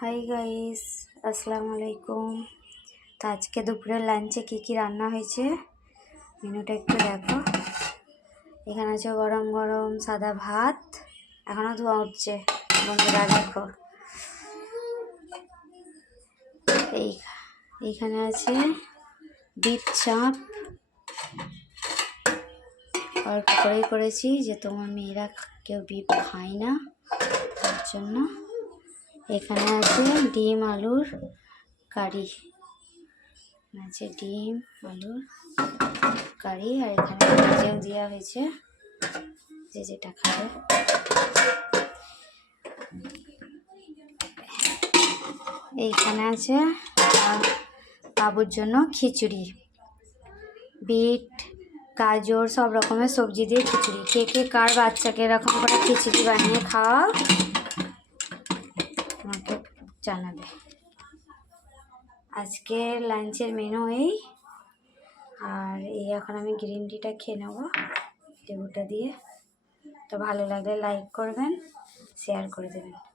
Hi guys, আসসালামু আলাইকুম। তো আজকে দুপুরের লাঞ্চে কি রান্না হয়েছে মেনুটা একটু দেখো। এখানে আছে গরম গরম সাদা ভাত, এখনো ধোয়া উঠছে বন্ধুরা, দেখো। এইখানে আছে বিট চাপ, অল্প করেই করেছি যে তোমার মেয়েরা কেউ বিট খায় না, তার জন্য। এখানে আছে ডিম আলুর কারি, আছে ডিম আলুর কারি, আর এখানে ভেজেও দেওয়া হয়েছে যে যেটা খাবে। এইখানে আছে বাবুর জন্য খিচুড়ি, বিট গাজর সব রকমের সবজি দিয়ে খিচুড়ি। কে কার বাচ্চাকে এরকম করে খিচুড়ি বানিয়ে খাওয়া আমাকে জানাবে। আজকের লাঞ্চের মেনু এই, আর এই এখন আমি গ্রিন টিটা খেয়ে নেবো লেবুটা দিয়ে। তো ভালো লাগলে লাইক করবেন, শেয়ার করে দেবেন।